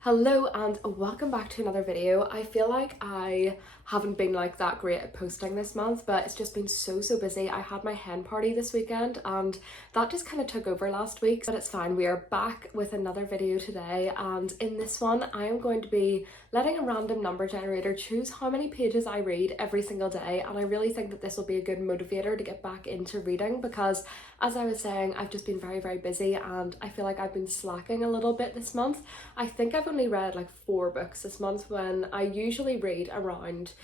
Hello and welcome back to another video. I feel like I haven't been like that great at posting this month, but it's just been so busy. I had my hen party this weekend and that just kind of took over last week, but it's fine. We are back with another video today, and in this one I am going to be letting a random number generator choose how many pages I read every single day, and I really think that this will be a good motivator to get back into reading because, as I was saying, I've just been very busy and I feel like I've been slacking a little bit this month. I think I've only read like 4 books this month when I usually read around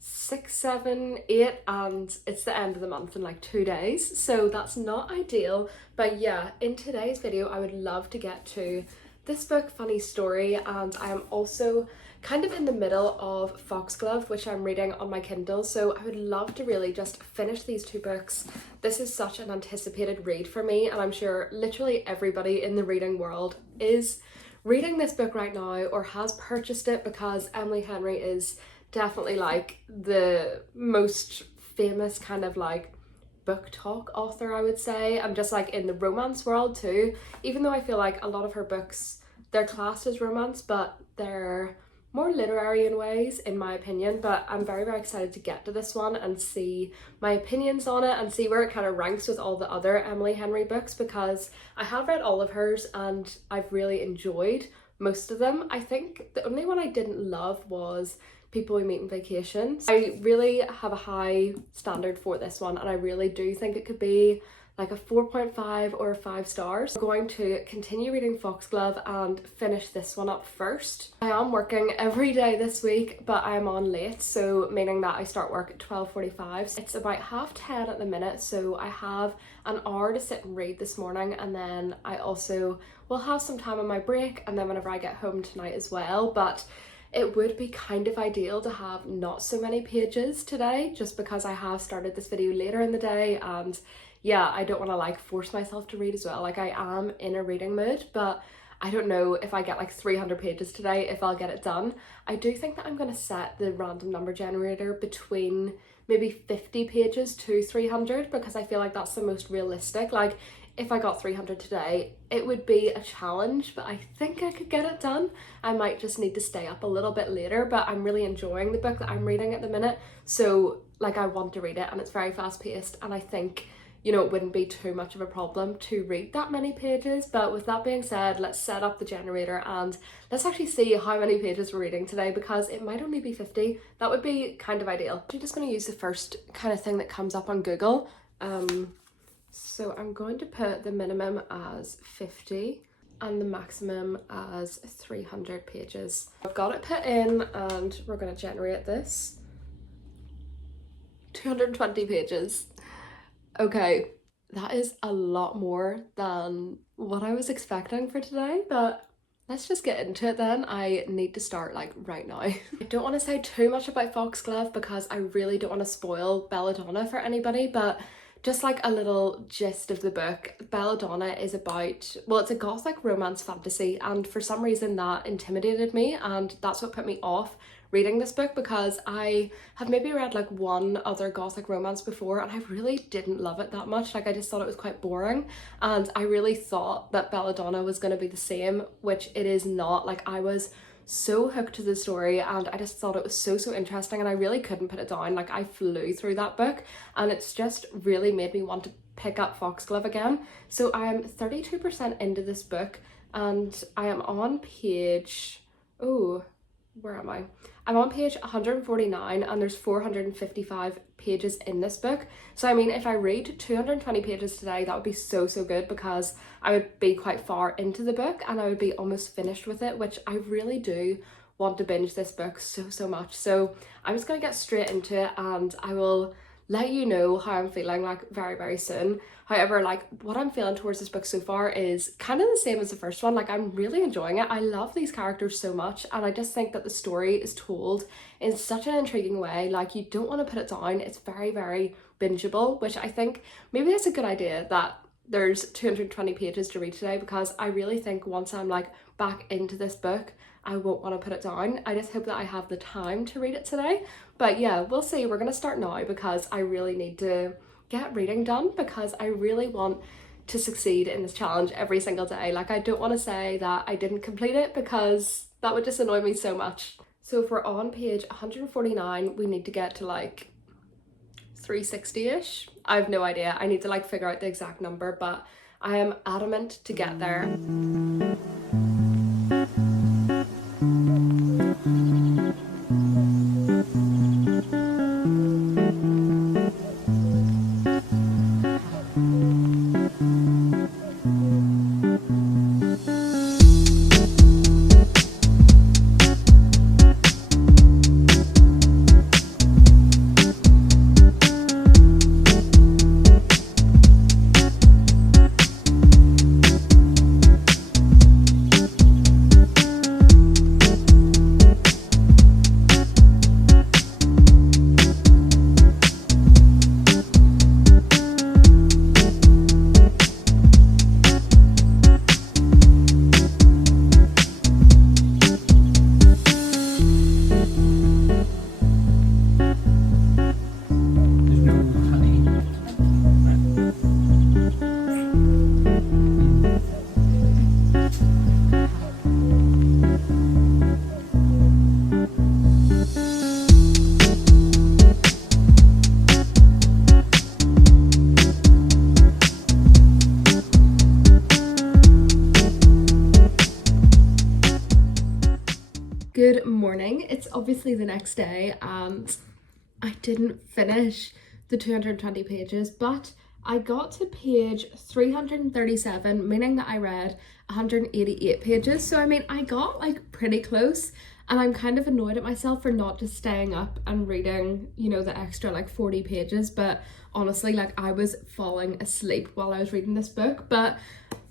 6, 7, 8, and it's the end of the month in like 2 days, so that's not ideal. But yeah, in today's video I would love to get to this book, Funny Story, and I am also kind of in the middle of Foxglove, which I'm reading on my Kindle, so I would love to really just finish these 2 books. This is such an anticipated read for me, and I'm sure literally everybody in the reading world is reading this book right now or has purchased it because Emily Henry is definitely like the most famous kind of like book talk author, I would say. I'm just like in the romance world too, even though I feel like a lot of her books, they're classed as romance, but they're more literary in ways, in my opinion. But I'm very excited to get to this one and see my opinions on it and see where it kind of ranks with all the other Emily Henry books, because I have read all of hers and I've really enjoyed most of them. I think the only one I didn't love was People We Meet on Vacation. I really have a high standard for this one and I really do think it could be like a 4.5 or 5 stars. I'm going to continue reading Foxglove and finish this one up first. I am working every day this week, but I am on late, so meaning that I start work at 12:45. It's about 10:30 at the minute, so I have an hour to sit and read this morning, and then I also will have some time on my break, and then whenever I get home tonight as well. But it would be kind of ideal to have not so many pages today, just because I have started this video later in the day, and yeah, I don't want to like force myself to read as well. Like, I am in a reading mood, but I don't know if I get like 300 pages today, if I'll get it done. I do think that I'm going to set the random number generator between maybe 50 pages to 300 because I feel like that's the most realistic. Like, if I got 300 today, it would be a challenge, but I think I could get it done. I might just need to stay up a little bit later, but I'm really enjoying the book that I'm reading at the minute. So like, I want to read it and it's very fast paced, and I think, you know, it wouldn't be too much of a problem to read that many pages. But with that being said, let's set up the generator and let's actually see how many pages we're reading today, because it might only be 50. That would be kind of ideal. I'm just going to use the first kind of thing that comes up on Google. So I'm going to put the minimum as 50 and the maximum as 300 pages. I've got it put in and we're going to generate this. 220 pages. Okay, that is a lot more than what I was expecting for today, but let's just get into it then. I need to start like right now. I don't want to say too much about Foxglove because I really don't want to spoil Belladonna for anybody, but just like a little gist of the book, Belladonna is about, well, it's a gothic romance fantasy, and for some reason that intimidated me, and that's what put me off reading this book, because I have maybe read like one other gothic romance before and I really didn't love it that much. Like, I just thought it was quite boring, and I really thought that Belladonna was going to be the same, which it is not. Like, I was so hooked to the story and I just thought it was so interesting, and I really couldn't put it down. Like, I flew through that book and it's just really made me want to pick up Foxglove again. So I am 32% into this book and I am on page, oh, where am I? I'm on page 149 and there's 455 pages in this book. So I mean, if I read 220 pages today, that would be so good, because I would be quite far into the book and I would be almost finished with it, which I really do want to binge this book so much. So I'm just gonna get straight into it and I will let you know how I'm feeling like very soon. However, like, what I'm feeling towards this book so far is kind of the same as the first one. Like, I'm really enjoying it. I love these characters so much, and I just think that the story is told in such an intriguing way. Like, you don't want to put it down. It's very bingeable, which I think maybe it's a good idea that there's 220 pages to read today, because I really think once I'm like back into this book, I won't want to put it down. I just hope that I have the time to read it today. But yeah, we'll see. We're going to start now because I really need to get reading done, because I really want to succeed in this challenge every single day. Like, I don't want to say that I didn't complete it, because that would just annoy me so much. So if we're on page 149, we need to get to like 360-ish. I have no idea. I need to like figure out the exact number, but I am adamant to get there. Good morning. It's obviously the next day and I didn't finish the 220 pages, but I got to page 337, meaning that I read 188 pages. So I mean, I got like pretty close, and I'm kind of annoyed at myself for not just staying up and reading, you know, the extra like 40 pages. But honestly, like, I was falling asleep while I was reading this book. But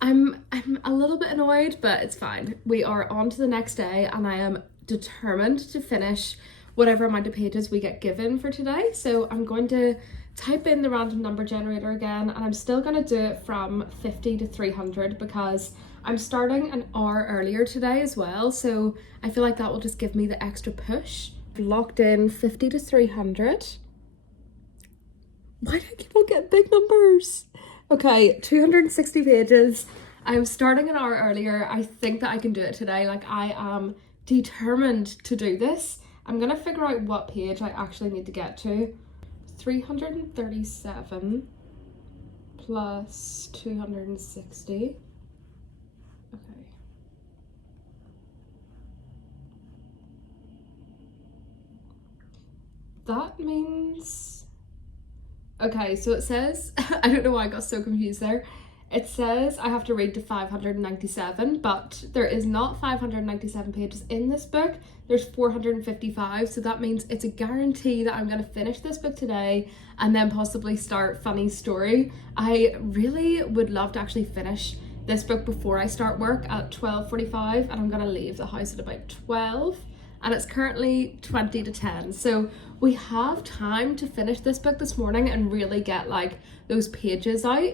I'm a little bit annoyed, but it's fine. We are on to the next day and I am determined to finish whatever amount of pages we get given for today. So I'm going to type in the random number generator again, and I'm still going to do it from 50 to 300 because I'm starting an hour earlier today as well. So I feel like that will just give me the extra push. I've locked in 50 to 300. Why do I keep on getting big numbers? Okay, 260 pages. I'm starting an hour earlier. I think that I can do it today. Like, I am determined to do this. I'm gonna figure out what page I actually need to get to. 337 plus 260. Okay. That means... Okay, so it says, I don't know why I got so confused there. It says I have to read to 597, but there is not 597 pages in this book. There's 455, so that means it's a guarantee that I'm going to finish this book today and then possibly start Fanny's story. I really would love to actually finish this book before I start work at 12:45, and I'm going to leave the house at about 12, and it's currently 20 to 10. So we have time to finish this book this morning and really get like those pages out.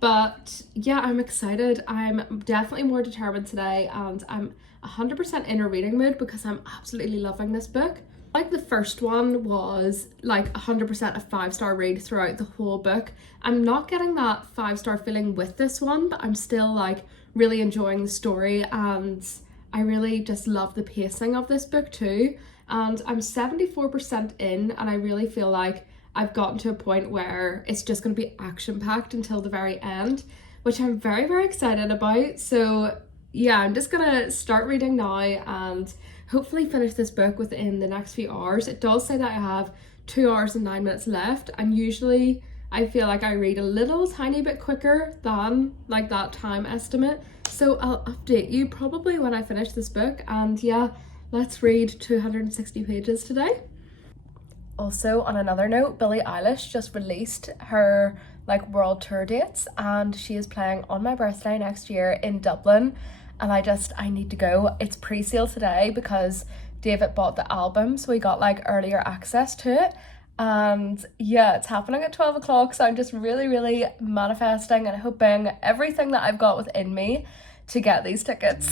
But yeah, I'm excited. I'm definitely more determined today, and I'm 100% in a reading mood because I'm absolutely loving this book. Like, the first one was like 100% a 5-star read throughout the whole book. I'm not getting that 5-star feeling with this one, but I'm still like really enjoying the story, and I really just love the pacing of this book too. And I'm 74% in, and I really feel like I've gotten to a point where it's just going to be action-packed until the very end, which I'm very, very excited about. So yeah, I'm just going to start reading now and hopefully finish this book within the next few hours. It does say that I have 2 hours and 9 minutes left, and usually I feel like I read a little tiny bit quicker than like that time estimate. So I'll update you probably when I finish this book, and yeah, let's read 260 pages today. Also, on another note, Billie Eilish just released her like world tour dates, and she is playing on my birthday next year in Dublin, and I need to go. It's pre-sale today because David bought the album, so we got like earlier access to it. And yeah, it's happening at 12 o'clock, so I'm just really, really manifesting and hoping everything that I've got within me to get these tickets.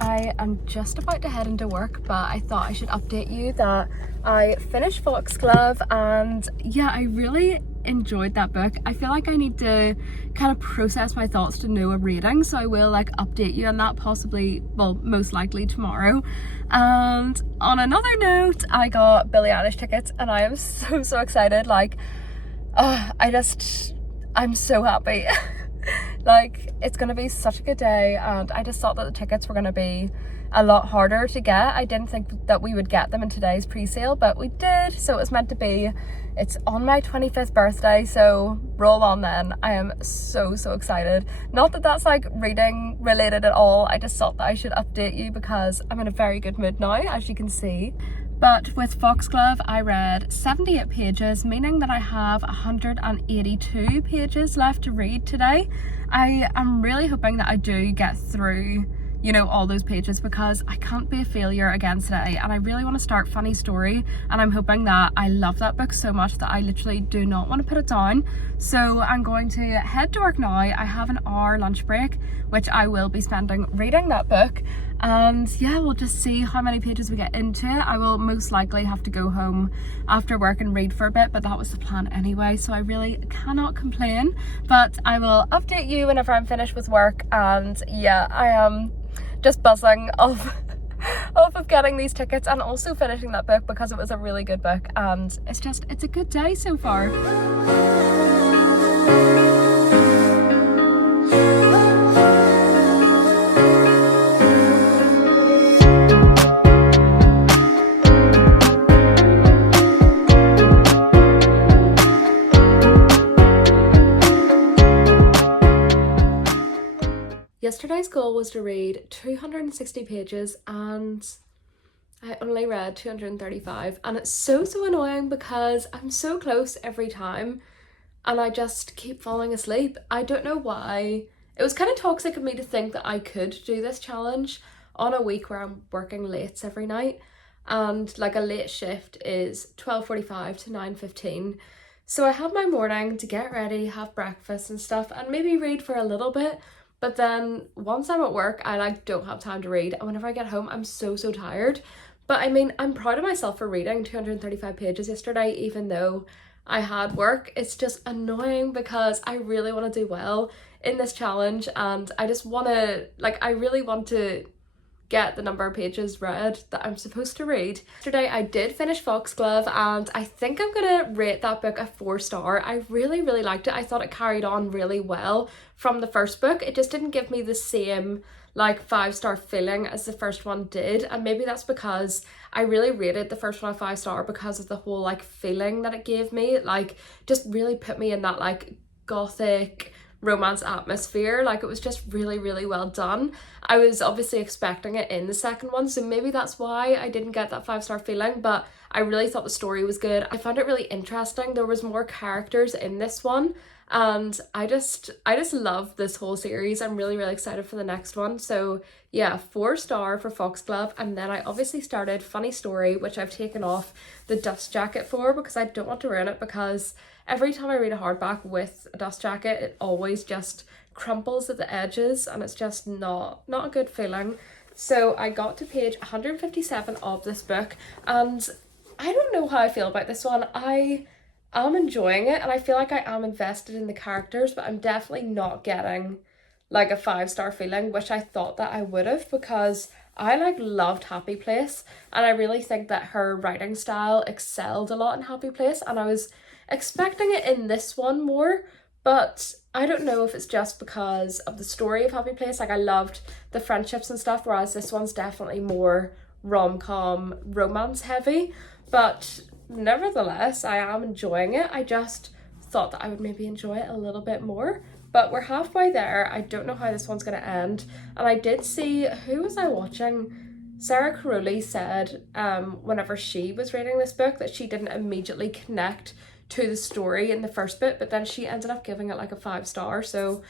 I am just about to head into work, but I thought I should update you that I finished Foxglove, and yeah, I really enjoyed that book. I feel like I need to kind of process my thoughts to know a rating, so I will like update you on that possibly, well, most likely tomorrow. And on another note, I got Billie Eilish tickets and I am so excited. Like, I'm so happy. Like, it's gonna be such a good day, and I just thought that the tickets were gonna be a lot harder to get. I didn't think that we would get them in today's pre-sale, but we did, so it was meant to be. It's on my 25th birthday, so roll on then. I am so excited. Not that that's like reading related at all, I just thought that I should update you because I'm in a very good mood now, as you can see. But with Foxglove, I read 78 pages, meaning that I have 182 pages left to read today. I am really hoping that I do get through, you know, all those pages, because I can't be a failure again today, and I really want to start Funny Story, and I'm hoping that I love that book so much that I literally do not want to put it down. So I'm going to head to work now. I have an hour lunch break, which I will be spending reading that book, and yeah, we'll just see how many pages we get into it. I will most likely have to go home after work and read for a bit, but that was the plan anyway, so I really cannot complain. But I will update you whenever I'm finished with work, and yeah, I am just buzzing of getting these tickets and also finishing that book, because it was a really good book, and it's a good day so far. Yesterday's goal was to read 260 pages and I only read 235, and it's so annoying because I'm so close every time and I just keep falling asleep. I don't know why. It was kind of toxic of me to think that I could do this challenge on a week where I'm working late every night, and like a late shift is 12:45 to 9:15. So I have my morning to get ready, have breakfast and stuff, and maybe read for a little bit. But then once I'm at work, I like don't have time to read, and whenever I get home, I'm so tired. But I mean, I'm proud of myself for reading 235 pages yesterday, even though I had work. It's just annoying because I really want to do well in this challenge, and I just want to, like, I really want to get the number of pages read that I'm supposed to read. Yesterday I did finish Foxglove, and I think I'm gonna rate that book a 4-star. I really liked it. I thought it carried on really well from the first book. It just didn't give me the same like 5-star feeling as the first one did, and maybe that's because I really rated the first one a 5-star because of the whole like feeling that it gave me. It like just really put me in that like gothic romance atmosphere. Like, it was just really well done. I was obviously expecting it in the second one, so maybe that's why I didn't get that 5-star feeling, but I really thought the story was good. I found it really interesting. There was more characters in this one, and I just love this whole series. I'm really excited for the next one. So yeah, 4-star for Foxglove. And then I obviously started Funny Story, which I've taken off the dust jacket for because I don't want to ruin it, because every time I read a hardback with a dust jacket, it always just crumples at the edges, and it's just not a good feeling. So I got to page 157 of this book, and I don't know how I feel about this one. I am enjoying it, and I feel like I am invested in the characters, but I'm definitely not getting like a 5-star feeling, which I thought that I would have, because I like loved Happy Place, and I really think that her writing style excelled a lot in Happy Place, and I was expecting it in this one more, but I don't know if it's just because of the story of Happy Place. Like, I loved the friendships and stuff, whereas this one's definitely more rom-com, romance heavy. But nevertheless, I am enjoying it. I just thought that I would maybe enjoy it a little bit more, but we're halfway there. I don't know how this one's going to end. And I did see, who was I watching? Sarah Caroli said whenever she was reading this book that she didn't immediately connect to the story in the first bit, but then she ended up giving it like a 5-star. So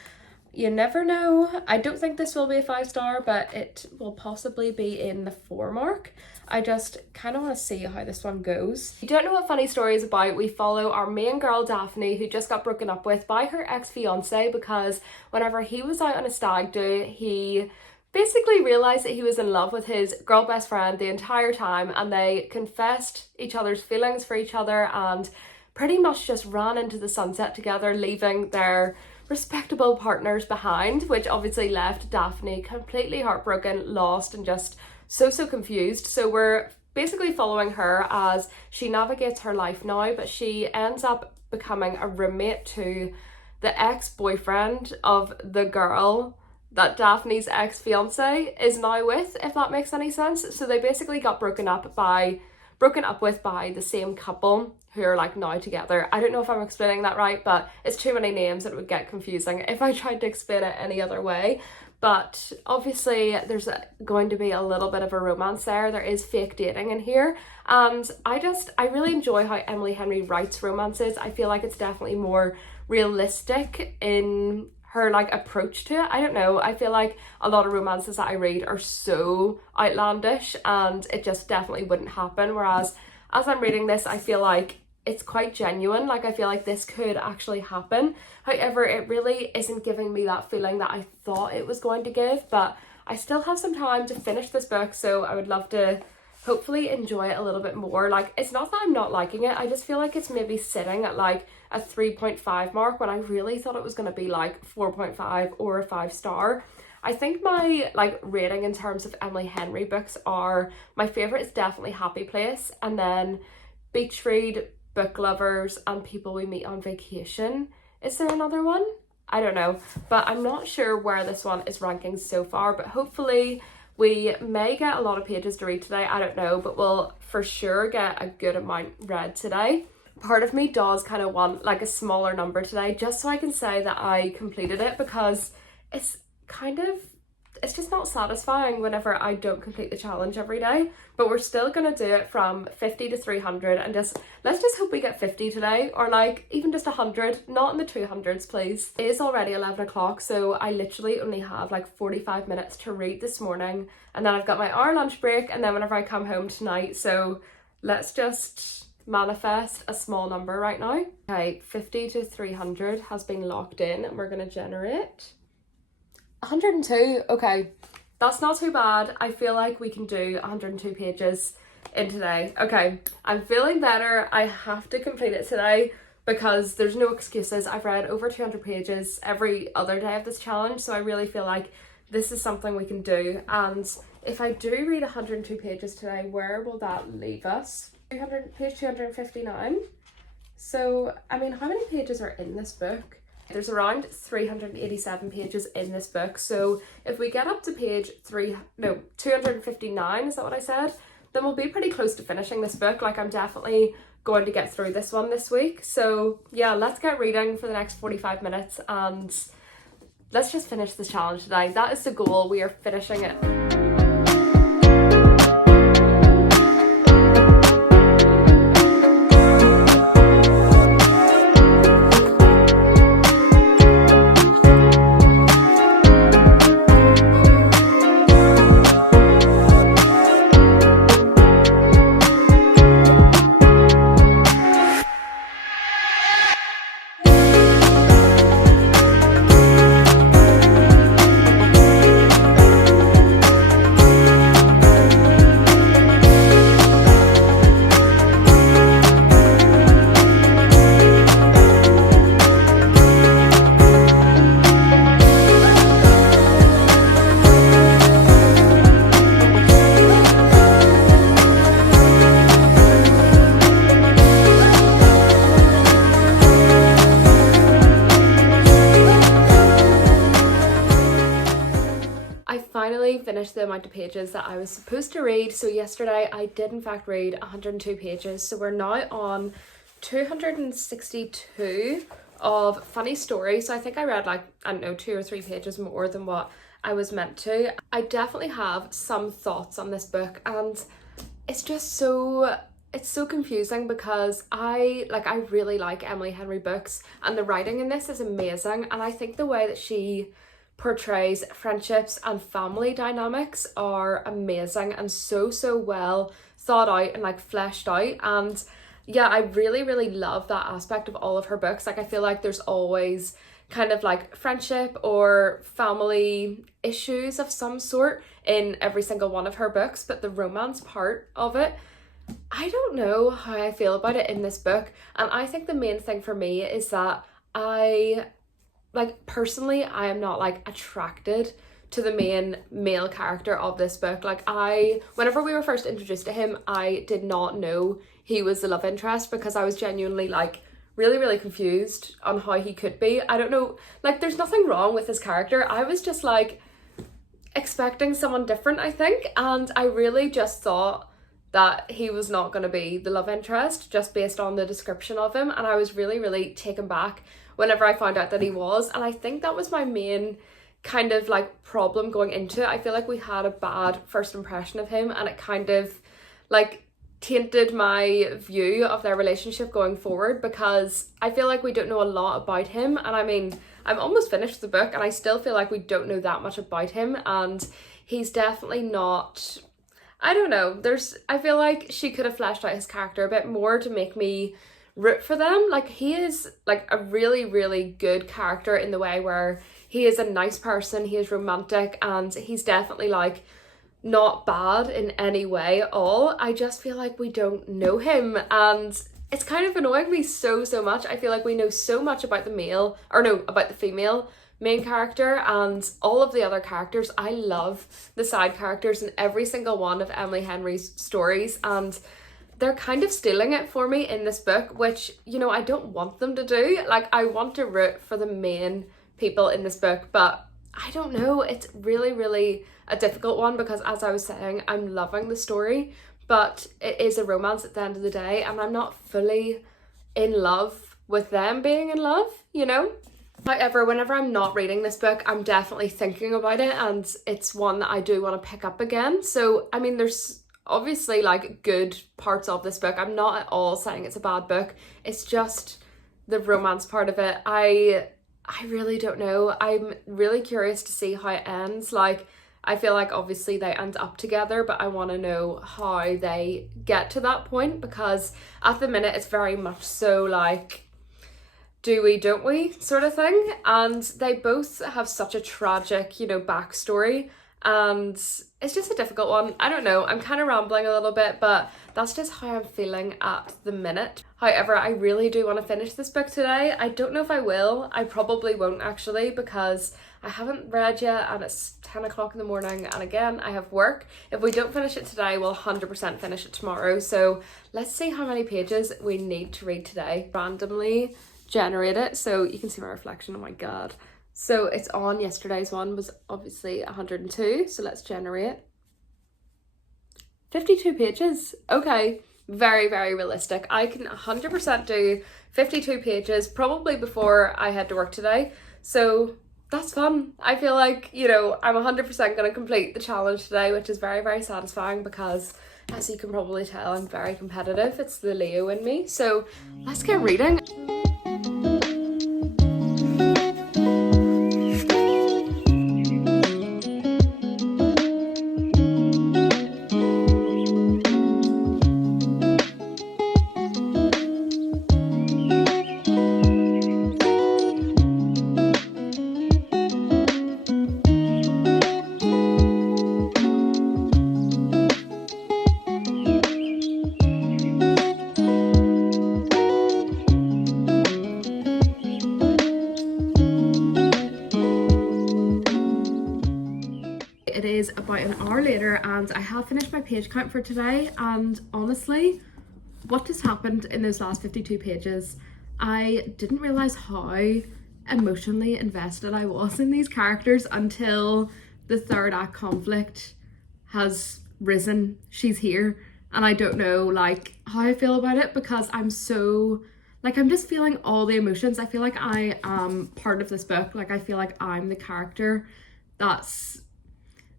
you never know. I don't think this will be a 5-star, but it will possibly be in the 4 mark. I just kind of want to see how this one goes. If you don't know what Funny Story is about, we follow our main girl Daphne, who just got broken up with by her ex-fiance because whenever he was out on a stag do, he basically realised that he was in love with his girl best friend the entire time, and they confessed each other's feelings for each other and pretty much just ran into the sunset together, leaving their respectable partners behind, which obviously left Daphne completely heartbroken, lost, and just so confused. So we're basically following her as she navigates her life now, but she ends up becoming a roommate to the ex-boyfriend of the girl that Daphne's ex-fiance is now with, if that makes any sense. So they basically got broken up with by the same couple who are like now together. I don't know if I'm explaining that right, but it's too many names and it would get confusing if I tried to explain it any other way. But obviously there's going to be a little bit of a romance there. There is fake dating in here. And I really enjoy how Emily Henry writes romances. I feel like it's definitely more realistic in her like approach to it. I don't know, I feel like a lot of romances that I read are so outlandish and it just definitely wouldn't happen, whereas as I'm reading this I feel like it's quite genuine. Like I feel like this could actually happen. However, it really isn't giving me that feeling that I thought it was going to give, but I still have some time to finish this book, so I would love to hopefully enjoy it a little bit more. Like, it's not that I'm not liking it, I just feel like it's maybe sitting at like a 3.5 mark when I really thought it was going to be like 4.5 or a 5-star. I think my like rating in terms of Emily Henry books are, my favourite is definitely Happy Place, and then Beach Read, Book Lovers, and People We Meet on Vacation. Is there another one? I don't know, but I'm not sure where this one is ranking so far, but hopefully we may get a lot of pages to read today. I don't know, but we'll for sure get a good amount read today. Part of me does kind of want like a smaller number today, just so I can say that I completed it, because it's just not satisfying whenever I don't complete the challenge every day. But we're still gonna do it from 50 to 300, and let's just hope we get 50 today, or like even just 100, not in the 200s please. It is already 11 o'clock, so I literally only have like 45 minutes to read this morning, and then I've got my hour lunch break, and then whenever I come home tonight. So let's just manifest a small number right now. Okay, 50 to 300 has been locked in, and we're gonna generate 102. Okay, that's not too bad. I feel like we can do 102 pages in today. Okay, I'm feeling better. I have to complete it today because there's no excuses. I've read over 200 pages every other day of this challenge, so I really feel like this is something we can do. And if I do read 102 pages today, where will that leave us? Page 259. So, I mean, how many pages are in this book? There's around 387 pages in this book, so if we get up to page 259, is that what I said? Then we'll be pretty close to finishing this book. Like, I'm definitely going to get through this one this week. So yeah, let's get reading for the next 45 minutes and let's just finish this challenge today. That is the goal. We are finishing it. Finished the amount of pages that I was supposed to read. So yesterday I did in fact read 102 pages, so we're now on 262 of funny stories. So I think I read like, I don't know, 2 or 3 pages more than what I was meant to. I definitely have some thoughts on this book, and it's just so confusing because I really like Emily Henry books, and the writing in this is amazing, and I think the way that she portrays friendships and family dynamics are amazing and so well thought out and like fleshed out. And yeah, I really love that aspect of all of her books. Like, I feel like there's always kind of like friendship or family issues of some sort in every single one of her books, but the romance part of it, I don't know how I feel about it in this book. And I think the main thing for me is that personally, I am not like attracted to the main male character of this book. Like, whenever we were first introduced to him, I did not know he was the love interest, because I was genuinely like really, really confused on how he could be. I don't know, like, there's nothing wrong with his character. I was just like expecting someone different, I think, and I really just thought that he was not going to be the love interest just based on the description of him, and I was really, really taken back whenever I found out that he was. And I think that was my main kind of like problem going into it. I feel like we had a bad first impression of him, and it kind of like tainted my view of their relationship going forward, because I feel like we don't know a lot about him. And I mean, I'm almost finished the book and I still feel like we don't know that much about him, and he's definitely not, I don't know, I feel like she could have fleshed out his character a bit more to make me root for them. Like, he is like a really, really good character in the way where he is a nice person, he is romantic, and he's definitely like not bad in any way at all. I just feel like we don't know him, and it's kind of annoying me so much. I feel like we know so much about about the female main character, and all of the other characters. I love the side characters in every single one of Emily Henry's stories, and they're kind of stealing it for me in this book, which, you know, I don't want them to do. Like, I want to root for the main people in this book, but I don't know, it's really, really a difficult one, because as I was saying, I'm loving the story, but it is a romance at the end of the day, and I'm not fully in love with them being in love, you know? However, whenever I'm not reading this book, I'm definitely thinking about it, and it's one that I do want to pick up again. So, I mean, there's obviously like good parts of this book. I'm not at all saying it's a bad book. It's just the romance part of it. I really don't know. I'm really curious to see how it ends. Like, I feel like obviously they end up together, but I want to know how they get to that point, because at the minute it's very much so like, do we, don't we sort of thing. And they both have such a tragic, you know, backstory, and it's just a difficult one. I don't know, I'm kind of rambling a little bit, but that's just how I'm feeling at the minute. However, I really do want to finish this book today. I don't know if I will. I probably won't actually, because I haven't read yet and it's 10 o'clock in the morning, and again, I have work. If we don't finish it today, we'll 100% finish it tomorrow. So let's see how many pages we need to read today. Randomly generate it so you can see my reflection. Oh my god. So it's on, yesterday's one was obviously 102, so let's generate 52 pages. Okay, very, very realistic. I can 100% do 52 pages probably before I head to work today, so that's fun. I feel like, you know, I'm 100% going to complete the challenge today, which is very, very satisfying, because as you can probably tell, I'm very competitive. It's the Leo in me. So let's get reading. It is about an hour later and I have finished my page count for today, and honestly, what just happened in those last 52 pages, I didn't realise how emotionally invested I was in these characters until the third act conflict has risen. She's here, and I don't know like how I feel about it, because I'm so like, I'm just feeling all the emotions. I feel like I am part of this book. Like, I feel like I'm the character that's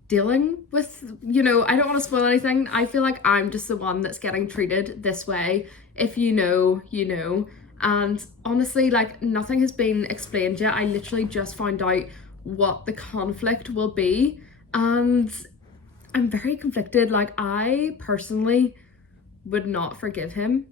dealing with, you know, I don't want to spoil anything. I feel like I'm just the one that's getting treated this way. If you know, you know. And honestly, like, nothing has been explained yet. I literally just found out what the conflict will be, and I'm very conflicted. Like, I personally would not forgive him.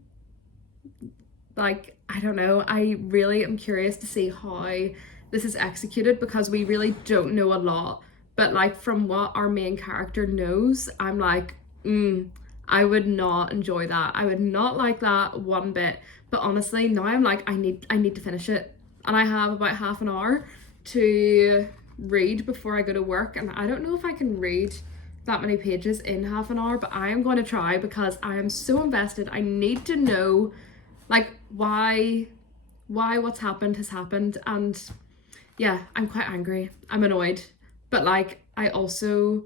Like, I don't know, I really am curious to see how this is executed, because we really don't know a lot, but like from what our main character knows, I'm like, I would not enjoy that. I would not like that one bit. But honestly, now I'm like, I need to finish it, and I have about half an hour to read before I go to work, and I don't know if I can read that many pages in half an hour, but I am going to try because I am so invested. I need to know like why what's happened has happened, and yeah, I'm quite angry. I'm annoyed, but like I also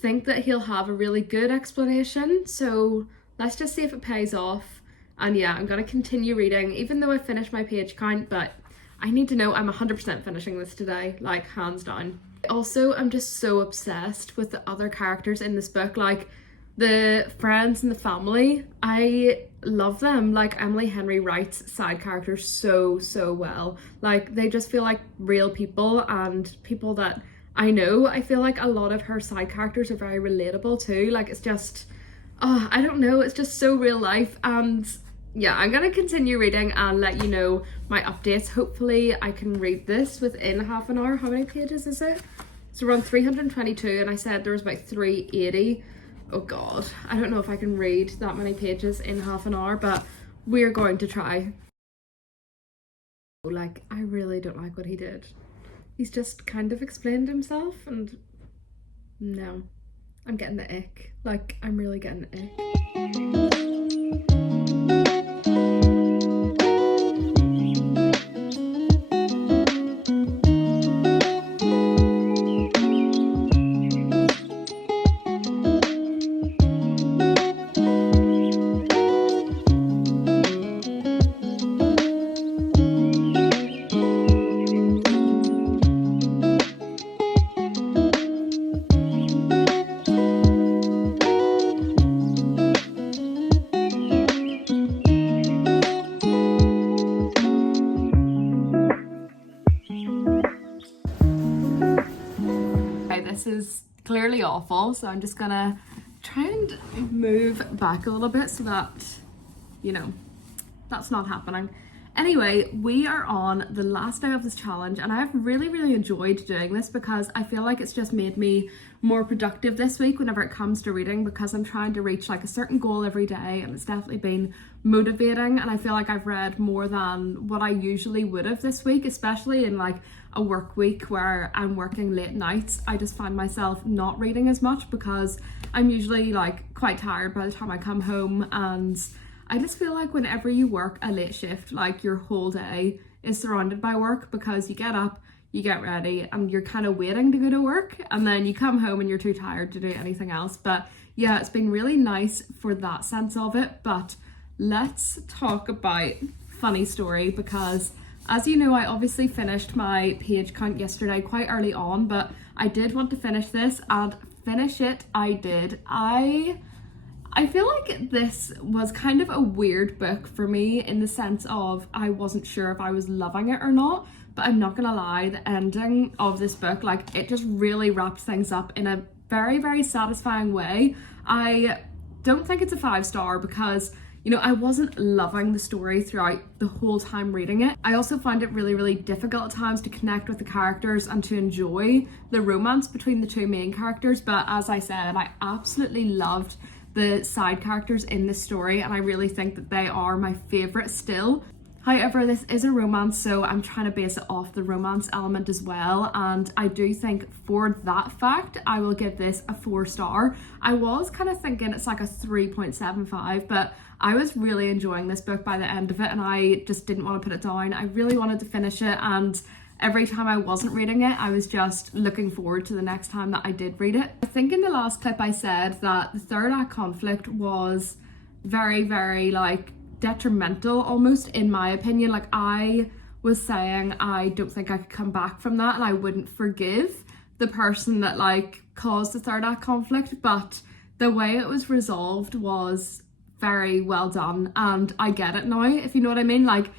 think that he'll have a really good explanation, so let's just see if it pays off. And yeah, I'm gonna continue reading even though I finished my page count, but I need to know I'm 100% finishing this today, like hands down. Also, I'm just so obsessed with the other characters in this book, like the friends and the family. I love them. Like Emily Henry writes side characters so well. Like they just feel like real people and people that I know. I feel like a lot of her side characters are very relatable too. Like it's just, oh, I don't know, it's just so real life. And yeah, I'm gonna continue reading and let you know my updates. Hopefully I can read this within half an hour. How many pages is it? It's around 322, and I said there was about 380. Oh god, I don't know if I can read that many pages in half an hour, but we're going to try. Like, I really don't like what he did. He's just kind of explained himself, and no, I'm getting the ick. Like, I'm really getting the ick. This is clearly awful, so I'm just gonna try and move back a little bit so that, you know, that's not happening. Anyway, we are on the last day of this challenge, and I've really enjoyed doing this because I feel like it's just made me more productive this week whenever it comes to reading, because I'm trying to reach like a certain goal every day, and it's definitely been motivating. And I feel like I've read more than what I usually would have this week, especially in like a work week where I'm working late nights. I just find myself not reading as much because I'm usually like quite tired by the time I come home, and I just feel like whenever you work a late shift, like your whole day is surrounded by work, because you get up, you get ready, and you're kind of waiting to go to work, and then you come home and you're too tired to do anything else. But yeah, it's been really nice for that sense of it. But let's talk about funny story, because as you know, I obviously finished my page count yesterday quite early on, but I did want to finish this, and finish it I did. I feel like this was kind of a weird book for me, in the sense of I wasn't sure if I was loving it or not, but I'm not gonna lie, the ending of this book, like it just really wrapped things up in a very satisfying way. I don't think it's a 5-star because, you know, I wasn't loving the story throughout the whole time reading it. I also find it really difficult at times to connect with the characters and to enjoy the romance between the two main characters. But as I said, I absolutely loved the side characters in this story, and I really think that they are my favourite still. However, this is a romance, so I'm trying to base it off the romance element as well, and I do think for that fact I will give this a 4-star. I was kind of thinking it's like a 3.75, but I was really enjoying this book by the end of it, and I just didn't want to put it down. I really wanted to finish it, and every time I wasn't reading it, I was just looking forward to the next time that I did read it. I think in the last clip I said that the third act conflict was very like detrimental almost, in my opinion. Like I was saying I don't think I could come back from that, and I wouldn't forgive the person that like caused the third act conflict, but the way it was resolved was very well done, and I get it now, if you know what I mean. Like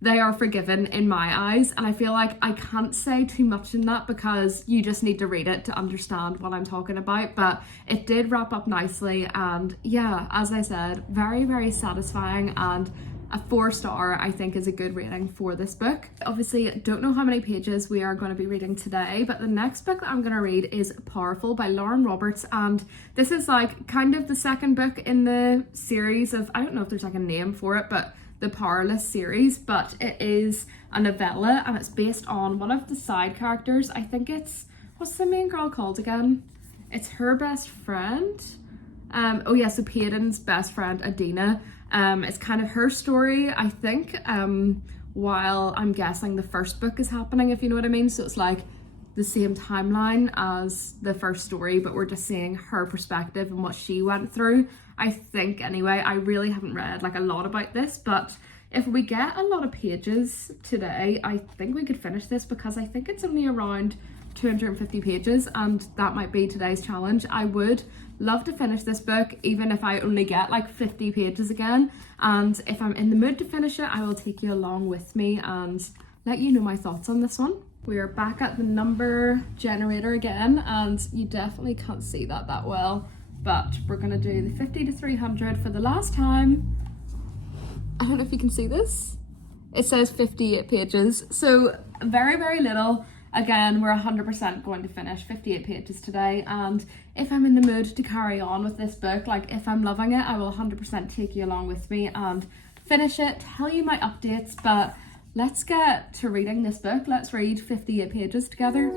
they are forgiven in my eyes, and I feel like I can't say too much in that because you just need to read it to understand what I'm talking about. But it did wrap up nicely, and yeah, as I said, very satisfying and a 4-star I think is a good rating for this book. Obviously, don't know how many pages we are going to be reading today, but the next book that I'm going to read is Powerful by Lauren Roberts, and this is like kind of the second book in the series of, I don't know if there's like a name for it, but the Powerless series, but it is a novella and it's based on one of the side characters. I think it's, what's the main girl called again? It's her best friend. Oh yeah, so Peyton's best friend Adina. It's kind of her story, I think, while I'm guessing the first book is happening, if you know what I mean. So it's like the same timeline as the first story, but we're just seeing her perspective and what she went through, I think. Anyway, I really haven't read like a lot about this, but if we get a lot of pages today, I think we could finish this, because I think it's only around 250 pages, and that might be today's challenge. I would love to finish this book, even if I only get like 50 pages again, and if I'm in the mood to finish it, I will take you along with me and let you know my thoughts on this one. We are back at the number generator again, and you definitely can't see that well, but we're gonna do the 50 to 300 for the last time. I don't know if you can see this. It says 58 pages, so very, very little. Again, we're 100% going to finish 58 pages today, and if I'm in the mood to carry on with this book, like if I'm loving it, I will 100% take you along with me and finish it, tell you my updates. But let's get to reading this book. Let's read 58 pages together.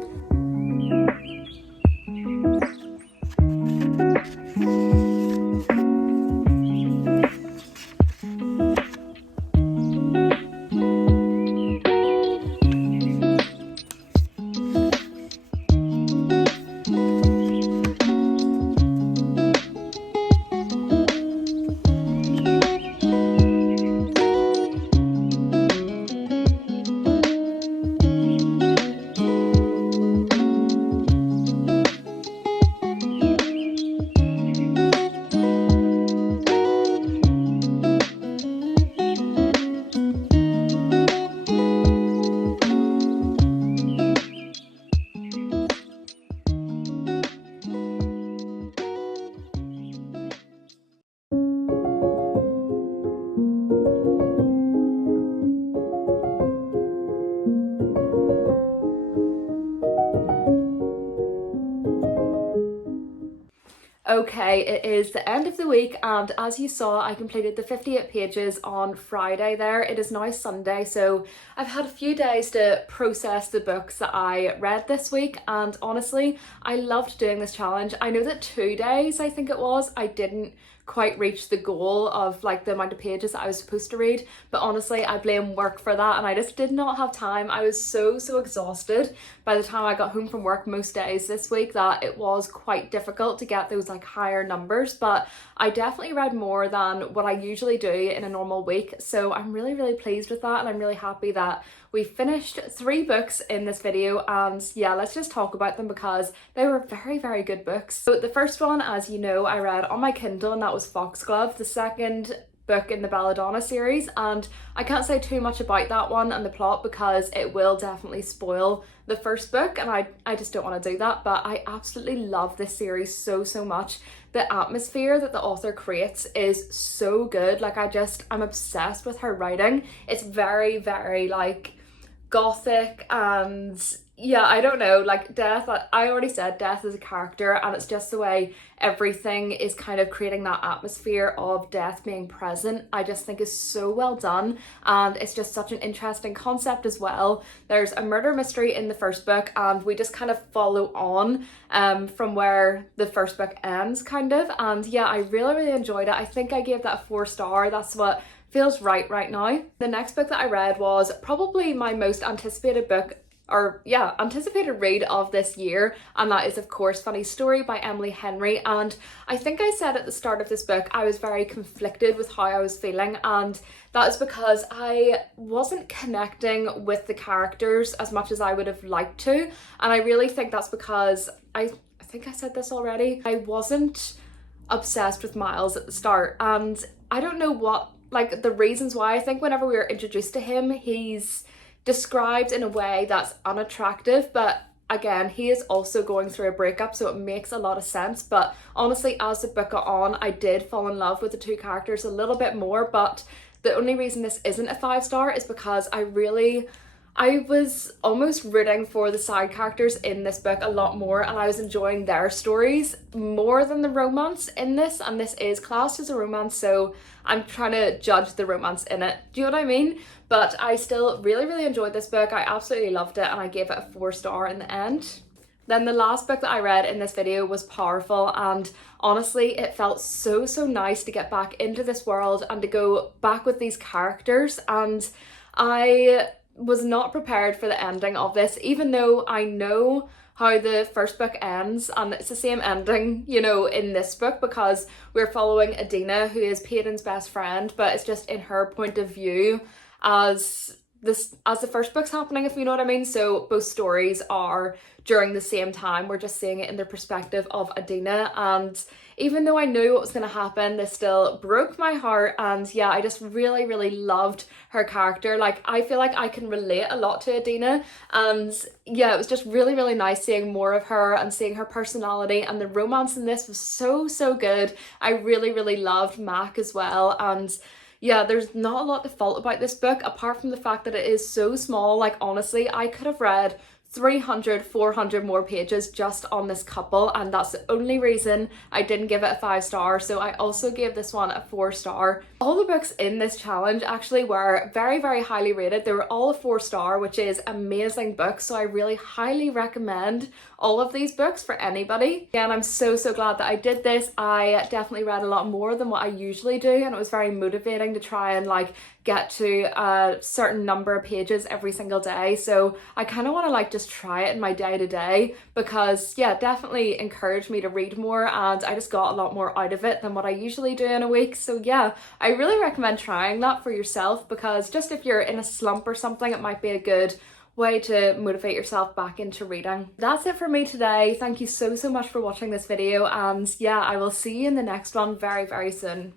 Okay, it is the end of the week, and as you saw, I completed the 58 pages on Friday there. It is now Sunday, so I've had a few days to process the books that I read this week, and honestly, I loved doing this challenge. I know that 2 days, I think it was, I didn't quite reach the goal of like the amount of pages that I was supposed to read, but honestly I blame work for that, and I just did not have time. I was so exhausted by the time I got home from work most days this week that it was quite difficult to get those like higher numbers, but I definitely read more than what I usually do in a normal week, so I'm really pleased with that, and I'm really happy that we finished 3 books in this video. And yeah, let's just talk about them because they were very good books. So the first one, as you know, I read on my Kindle, and that was Foxglove, the second book in the Belladonna series, and I can't say too much about that one and the plot because it will definitely spoil the first book, and I just don't want to do that. But I absolutely love this series so much. The atmosphere that the author creates is so good. Like I'm obsessed with her writing. It's very like gothic, and yeah, I don't know, like Death, I already said Death is a character, and it's just the way everything is kind of creating that atmosphere of death being present. I just think is so well done, and it's just such an interesting concept as well. There's a murder mystery in the first book, and we just kind of follow on from where the first book ends kind of, and yeah, I really enjoyed it. I think I gave that a 4-star. That's what feels right now. The next book that I read was probably my most anticipated book, or yeah, anticipated read of this year, and that is of course Funny Story by Emily Henry. And I think I said at the start of this book I was very conflicted with how I was feeling, and that is because I wasn't connecting with the characters as much as I would have liked to, and I really think that's because I think I said this already, I wasn't obsessed with Miles at the start, and I don't know what like the reasons why. I think whenever we were introduced to him, he's described in a way that's unattractive, but again, he is also going through a breakup, so it makes a lot of sense. But honestly, as the book got on, I did fall in love with the 2 characters a little bit more, but The only reason this isn't a 5-star is because I was almost rooting for the side characters in this book a lot more, and I was enjoying their stories more than the romance in this, and this is classed as a romance, so I'm trying to judge the romance in it. Do you know what I mean? But I still really enjoyed this book. I absolutely loved it, and I gave it a 4-star in the end. Then the last book that I read in this video was Powerful, and honestly it felt so nice to get back into this world and to go back with these characters, and I was not prepared for the ending of this, even though I know how the first book ends, and it's the same ending, you know, in this book, because we're following Adina, who is Peyton's best friend, but it's just in her point of view as the first book's happening, if you know what I mean. So both stories are during the same time. We're just seeing it in the perspective of Adina, and even though I knew what was going to happen, this still broke my heart. And yeah, I just really loved her character. Like, I feel like I can relate a lot to Adina, and yeah, it was just really nice seeing more of her and seeing her personality, and the romance in this was so good. I really loved Mac as well, and yeah, there's not a lot to fault about this book apart from the fact that it is so small. Like, honestly, I could have read 300, 400 more pages just on this couple, and that's the only reason I didn't give it a 5-star. So I also gave this one a 4-star. All the books in this challenge actually were very highly rated. They were all a 4-star, which is amazing books, so I really highly recommend all of these books for anybody. Again, I'm so glad that I did this. I definitely read a lot more than what I usually do, and it was very motivating to try and like get to a certain number of pages every single day. So I kind of want to like just try it in my day-to-day, because yeah, it definitely encouraged me to read more, and I just got a lot more out of it than what I usually do in a week. So yeah, I really recommend trying that for yourself, because just if you're in a slump or something, it might be a good way to motivate yourself back into reading. That's it for me today. Thank you so much for watching this video, and yeah, I will see you in the next one very soon.